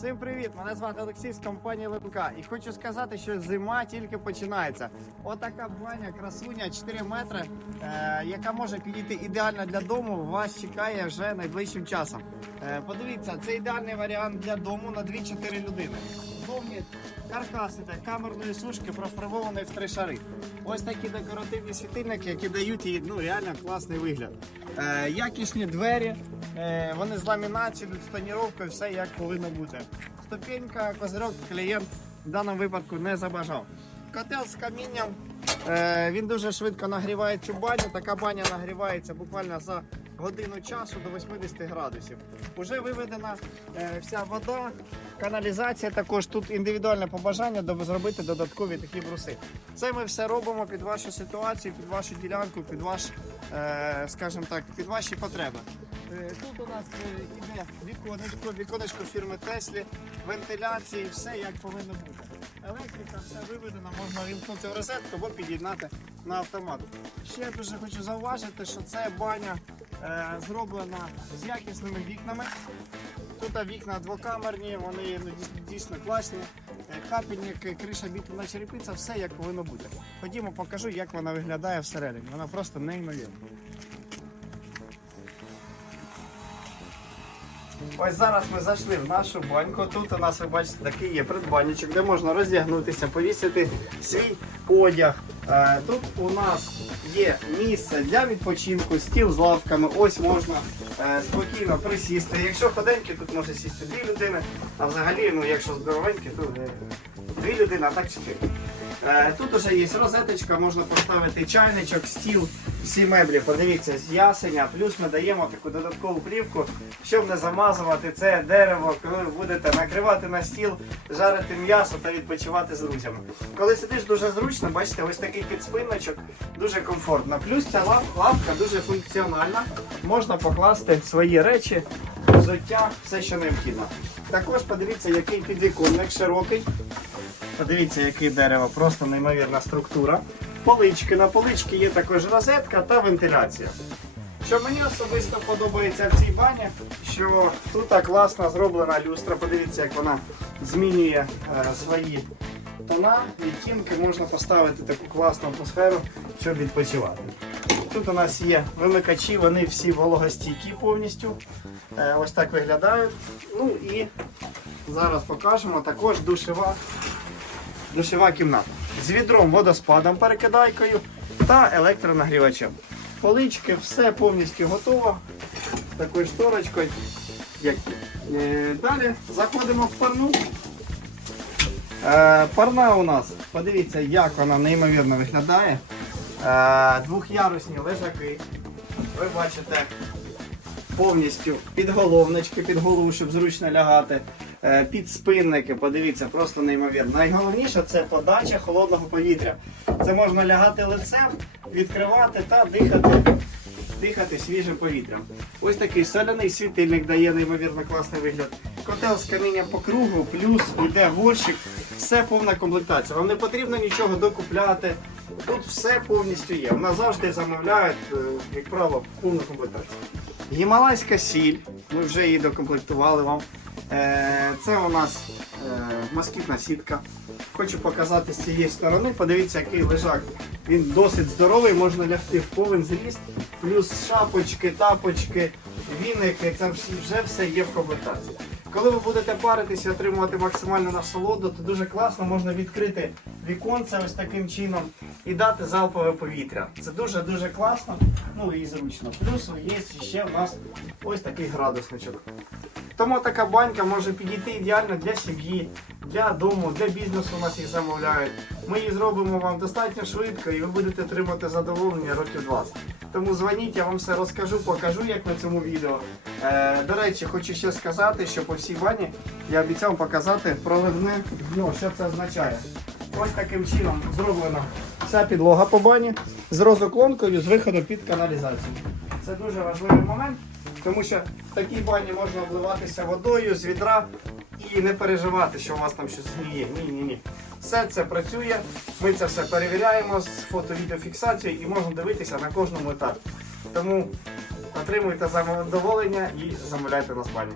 Всім привіт! Мене звати Олексій з компанії ЛМК. І хочу сказати, що зима тільки починається. Отака баня, красуня 4 метри, е, яка може підійти ідеально для дому, вас чекає вже найближчим часом. Е, подивіться, це ідеальний варіант для дому на 2-4 людини. Зовні каркас іде камерної сушки, профарбований в три шари. Ось такі декоративні світильники, які дають їй ну, реально класний вигляд. Е, якісні двері, е, вони з ламінацією, з тоніровкою, все як повинно бути. Ступенька, козирок, клієнт в даному випадку не забажав. Котел з камінням. Е, він дуже швидко нагріває цю баню. Така баня нагрівається буквально за годину часу до 80 градусів. Уже виведена е, вся вода, каналізація. Також тут індивідуальне побажання зробити додаткові такі бруси. Це ми все робимо під вашу ситуацію, під вашу ділянку, під ваш, е, скажімо так, під ваші потреби. Тут у нас іде віконечко, віконечко фірми Теслі, вентиляції, все як повинно бути. Електрика, все виведено, можна вімкнути в розетку або під'єднати на автомат. Ще я дуже хочу зауважити, що це баня е, зроблена з якісними вікнами. Тут вікна двокамерні, вони ну, дійсно класні. Е, Капельник, криша бітумна черепиця, все як повинно бути. Ходімо, покажу, як вона виглядає всередині. Вона просто неймовірна. Ось зараз ми зайшли в нашу баньку. Тут у нас, ви бачите, такий є придбанничок, де можна роздягнутися, повісити свій одяг. Е, Тут у нас є місце для відпочинку, стіл з лавками. Ось можна е, спокійно присісти. Якщо ходеньки, тут може сісти дві людини, а взагалі, ну якщо здоровенькі, то е, дві людини, а так чотири. Е, Тут вже є розеточка, можна поставити чайничок, стіл, всі меблі. Подивіться, з ясеня. Плюс ми даємо таку додаткову плівку, щоб не замазувати це дерево, коли ви будете накривати на стіл, жарити м'ясо та відпочивати з друзями. Коли сидиш дуже зручно, бачите, ось такий підспиночок, дуже комфортно. Плюс ця лав- лавка дуже функціональна. Можна покласти свої речі, взуття, все, що необхідно. Також подивіться, який підвіконник широкий. Подивіться, яке дерево, просто неймовірна структура. Полички. На полички є також розетка та вентиляція. Що мені особисто подобається в цій бані, що тут класно зроблена люстра. Подивіться, як вона змінює е, свої тона, відтінки. Можна поставити таку класну атмосферу, щоб відпочивати. Тут у нас є вимикачі, вони всі вологостійкі повністю. Е, ось так виглядають. Ну і зараз покажемо також душева душова кімната з відром водоспадом перекидайкою та електронагрівачем. Полички, все повністю готово. Такою шторочкою. Як... Е, Далі заходимо в парну. Е, парна у нас, подивіться, як вона неймовірно виглядає. Е, двохярусні лежаки. Ви бачите повністю підголовнички під голову, щоб зручно лягати. Е, Підспинники, подивіться, просто неймовірно. Найголовніше це подача холодного повітря. Це можна лягати лицем, відкривати та дихати, дихати свіжим повітрям. Ось такий соляний світильник дає неймовірно класний вигляд. Котел з каміння по кругу, плюс йде горщик, все повна комплектація. Вам не потрібно нічого докупляти. Тут все повністю є. Вона завжди замовляють, е, як правило, повну комплектацію. Гімалайська сіль, ми вже її докомплектували вам. Е, Це у нас е, москітна сітка. Хочу показати з цієї сторони. Подивіться, який лежак. Він досить здоровий, можна лягти в повен зріст, плюс шапочки, тапочки, віники. Це вже все є в комплектації. Коли ви будете паритися і отримувати максимальну насолоду, то дуже класно можна відкрити віконце ось таким чином і дати залпове повітря. Це дуже-дуже класно, ну і зручно. Плюс є ще в нас ось такий градусничок. Тому така банька може підійти ідеально для сім'ї, для дому, для бізнесу у нас їх замовляють. Ми її зробимо вам достатньо швидко і ви будете отримати задоволення років 20. Тому дзвоніть, я вам все розкажу, покажу, як на цьому відео. Е, до речі, хочу ще сказати, що по всій бані я обіцяв показати проливне дно. Що це означає? Ось таким чином зроблена вся підлога по бані з розоклонкою з виходу під каналізацію. Це дуже важливий момент, тому що в такій бані можна обливатися водою з відра і не переживати, що у вас там щось гніє. Ні, ні, ні. Все це працює. Ми це все перевіряємо з фото-відеофіксацією і можна дивитися на кожному етапі. Тому отримуйте задоволення і замовляйте нас бані.